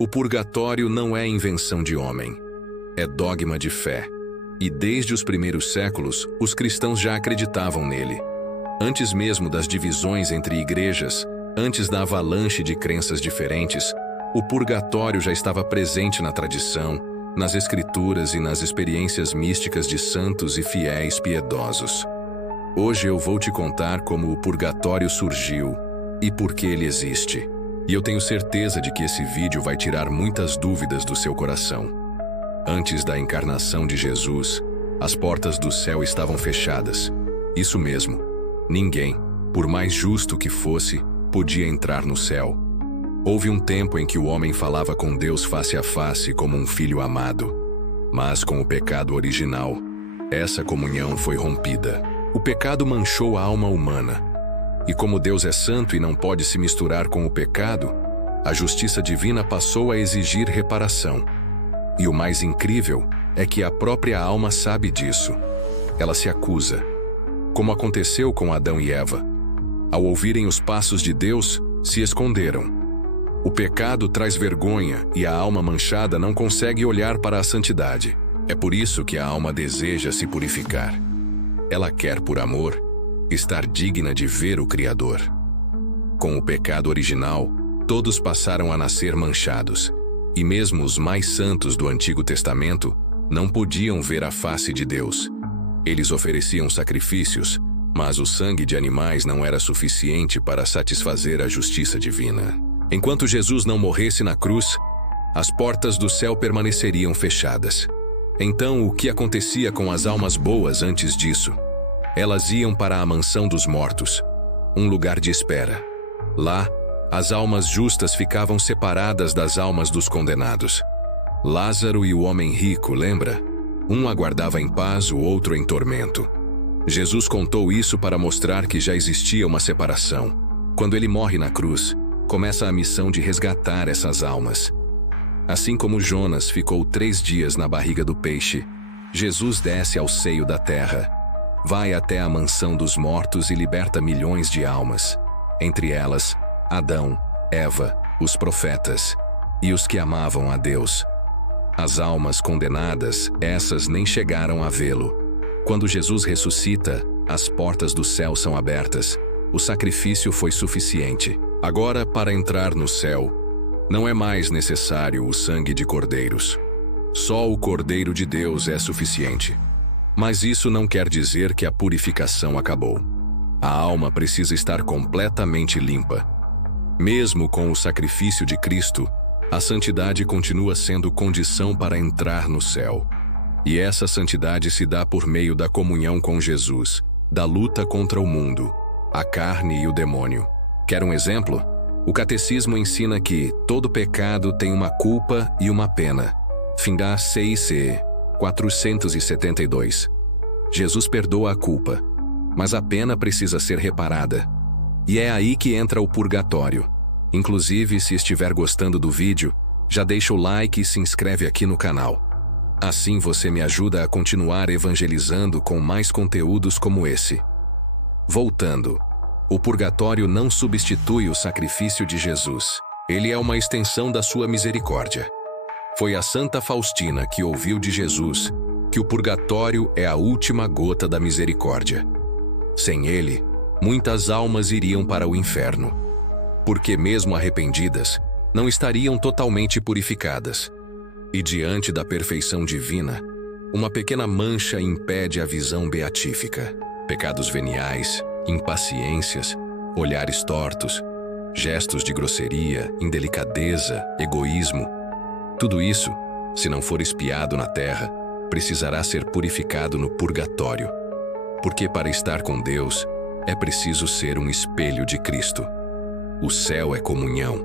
O purgatório não é invenção de homem, é dogma de fé. E desde os primeiros séculos, os cristãos já acreditavam nele. Antes mesmo das divisões entre igrejas, antes da avalanche de crenças diferentes, o purgatório já estava presente na tradição, nas escrituras e nas experiências místicas de santos e fiéis piedosos. Hoje eu vou te contar como o purgatório surgiu e por que ele existe. E eu tenho certeza de que esse vídeo vai tirar muitas dúvidas do seu coração. Antes da encarnação de Jesus, as portas do céu estavam fechadas. Isso mesmo, ninguém, por mais justo que fosse, podia entrar no céu. Houve um tempo em que o homem falava com Deus face a face como um filho amado. Mas com o pecado original, essa comunhão foi rompida. O pecado manchou a alma humana. E como Deus é santo e não pode se misturar com o pecado, a justiça divina passou a exigir reparação. E o mais incrível é que a própria alma sabe disso. Ela se acusa. Como aconteceu com Adão e Eva. Ao ouvirem os passos de Deus, se esconderam. O pecado traz vergonha e a alma manchada não consegue olhar para a santidade. É por isso que a alma deseja se purificar. Ela quer, por amor, estar digna de ver o Criador. Com o pecado original, todos passaram a nascer manchados, e mesmo os mais santos do Antigo Testamento não podiam ver a face de Deus. Eles ofereciam sacrifícios, mas o sangue de animais não era suficiente para satisfazer a justiça divina. Enquanto Jesus não morresse na cruz, as portas do céu permaneceriam fechadas. Então, o que acontecia com as almas boas antes disso? Elas iam para a mansão dos mortos, um lugar de espera. Lá, as almas justas ficavam separadas das almas dos condenados. Lázaro e o homem rico, lembra? Um aguardava em paz, o outro em tormento. Jesus contou isso para mostrar que já existia uma separação. Quando ele morre na cruz, começa a missão de resgatar essas almas. Assim como Jonas ficou 3 dias na barriga do peixe, Jesus desce ao seio da terra, vai até a mansão dos mortos e liberta milhões de almas, entre elas, Adão, Eva, os profetas e os que amavam a Deus. As almas condenadas, essas nem chegaram a vê-lo. Quando Jesus ressuscita, as portas do céu são abertas. O sacrifício foi suficiente. Agora, para entrar no céu, não é mais necessário o sangue de cordeiros. Só o Cordeiro de Deus é suficiente. Mas isso não quer dizer que a purificação acabou. A alma precisa estar completamente limpa. Mesmo com o sacrifício de Cristo, a santidade continua sendo condição para entrar no céu. E essa santidade se dá por meio da comunhão com Jesus, da luta contra o mundo, a carne e o demônio. Quer um exemplo? O catecismo ensina que todo pecado tem uma culpa e uma pena. Findá CIC 472. Jesus perdoa a culpa, mas a pena precisa ser reparada. E é aí que entra o purgatório. Inclusive, se estiver gostando do vídeo, já deixa o like e se inscreve aqui no canal. Assim você me ajuda a continuar evangelizando com mais conteúdos como esse. Voltando. O purgatório não substitui o sacrifício de Jesus. Ele é uma extensão da sua misericórdia. Foi a Santa Faustina que ouviu de Jesus que o purgatório é a última gota da misericórdia. Sem ele, muitas almas iriam para o inferno, porque mesmo arrependidas, não estariam totalmente purificadas. E diante da perfeição divina, uma pequena mancha impede a visão beatífica. Pecados veniais, impaciências, olhares tortos, gestos de grosseria, indelicadeza, egoísmo. Tudo isso, se não for expiado na terra, precisará ser purificado no purgatório. Porque para estar com Deus, é preciso ser um espelho de Cristo. O céu é comunhão,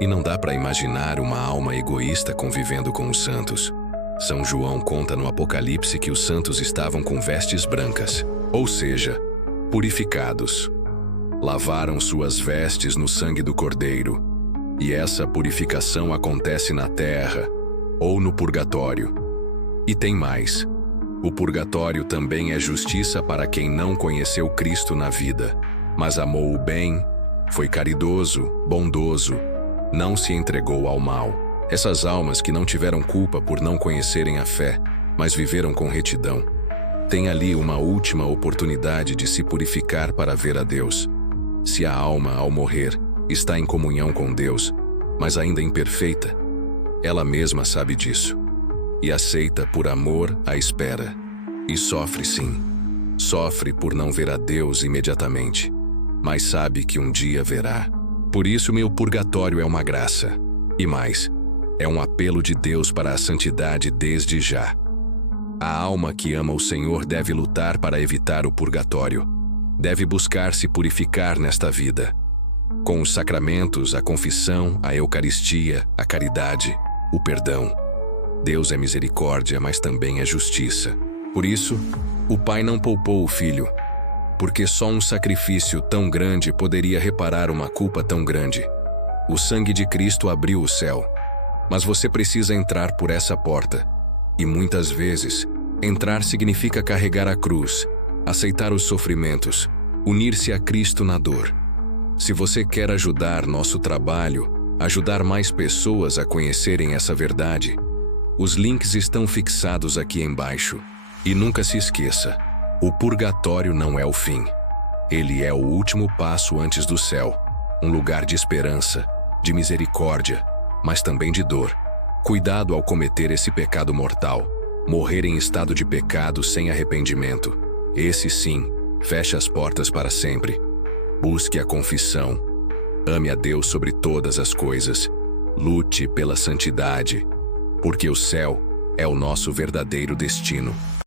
e não dá para imaginar uma alma egoísta convivendo com os santos. São João conta no Apocalipse que os santos estavam com vestes brancas, ou seja, purificados. Lavaram suas vestes no sangue do Cordeiro, e essa purificação acontece na terra, ou no purgatório. E tem mais. O purgatório também é justiça para quem não conheceu Cristo na vida, mas amou o bem, foi caridoso, bondoso, não se entregou ao mal. Essas almas que não tiveram culpa por não conhecerem a fé, mas viveram com retidão, têm ali uma última oportunidade de se purificar para ver a Deus. Se a alma, ao morrer, está em comunhão com Deus, mas ainda imperfeita, ela mesma sabe disso e aceita por amor a espera. E sofre sim. Sofre por não ver a Deus imediatamente, mas sabe que um dia verá. Por isso meu purgatório é uma graça. E mais, é um apelo de Deus para a santidade desde já. A alma que ama o Senhor deve lutar para evitar o purgatório. Deve buscar se purificar nesta vida. Com os sacramentos, a confissão, a Eucaristia, a caridade, o perdão. Deus é misericórdia, mas também é justiça. Por isso, o Pai não poupou o Filho, porque só um sacrifício tão grande poderia reparar uma culpa tão grande. O sangue de Cristo abriu o céu, mas você precisa entrar por essa porta. E muitas vezes, entrar significa carregar a cruz, aceitar os sofrimentos, unir-se a Cristo na dor. Se você quer ajudar nosso trabalho, ajudar mais pessoas a conhecerem essa verdade, os links estão fixados aqui embaixo. E nunca se esqueça, o purgatório não é o fim. Ele é o último passo antes do céu, um lugar de esperança, de misericórdia, mas também de dor. Cuidado ao cometer esse pecado mortal, morrer em estado de pecado sem arrependimento. Esse sim, fecha as portas para sempre. Busque a confissão. Ame a Deus sobre todas as coisas. Lute pela santidade, porque o céu é o nosso verdadeiro destino.